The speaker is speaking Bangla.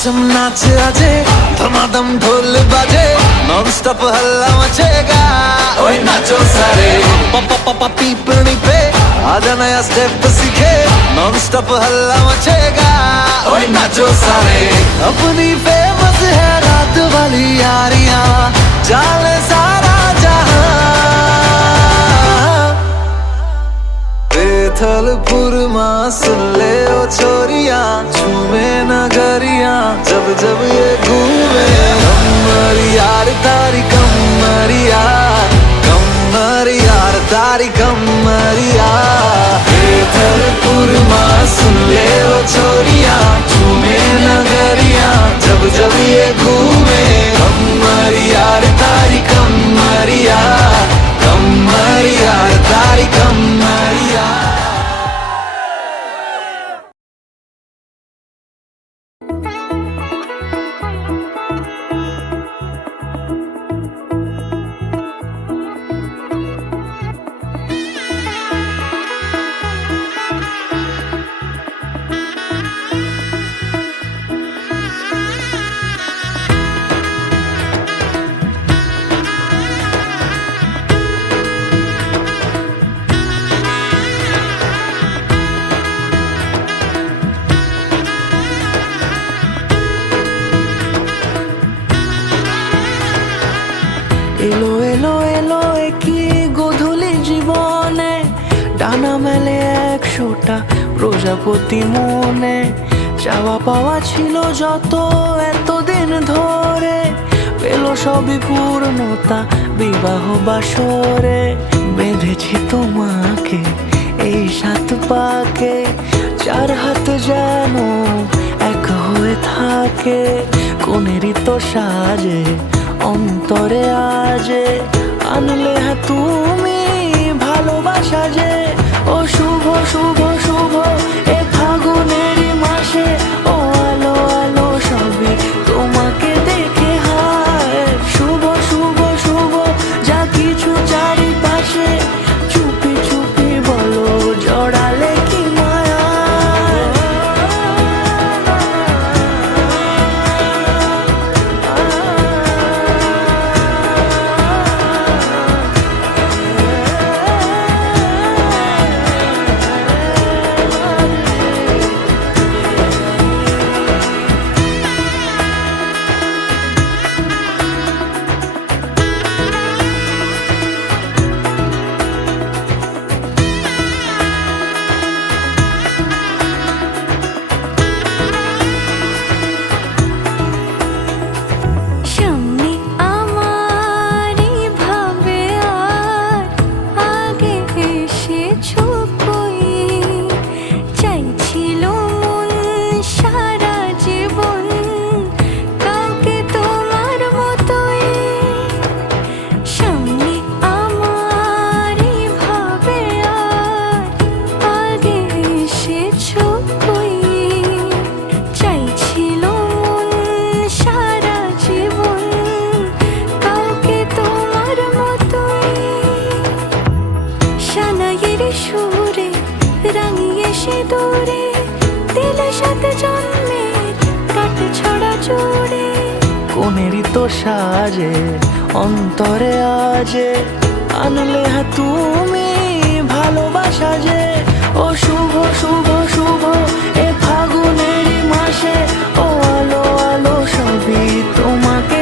ছমছম নাচ আজে ধমাধম ঢোল বাজে নন স্টপ हल्ला मचेगा ओए नाचो सारे पापा पापा पीपनी पे आजा नया स्टेप सीखे नॉन स्टॉप हल्ला मचेगा ओए नाचो सारे अपनी फेमस है रात वाली यारियां चाले सारा जहां बेथलपुर मां सुन ले ओ छोरियां झूमे नगरियां जब जब ये घूमे कमर यार तारी कमरिया कमर यार तारी कमरिया बेथलपुर मां सुन ले ओ छोरियां झूमे नगरियां जब जब ये घूमे कमर यार तारी कमरिया कमर यार तारी कमरिया। এলো এলো এলো কি গোধূলি জীবনে ডানা মেলে 100টা প্রজাপতি মনে চাওয়া পাওয়া ছিল যত এতদিন ধরে পেল সবই পূর্ণতা বিবাহ বাসরে বেঁধেছি তোমাকে এই 7 পাকে 4 হাত যেন এক হয়ে থাকে কোনেরই তো সাজে অন্তরে আজে আনলে হ্যাঁ তুমি ভালোবাসা যে ও শুভ শুভ শুভ এ ফাগুনেরই মাসে ও আলো আলো সবই তোমাকে দেখে হায় শুভ শুভ শুভ যা কিছু চারিপাশে চুপি চুপি বলো জড়ালে কি মায়া কোনেরই তো সাজে অন্তরে আজে আনলে হ্যাঁ তুমি ভালোবাসা যে ও শুভ শুভ শুভ এ ফাগুনেরই মাসে ও আলো আলো সবই তোমাকে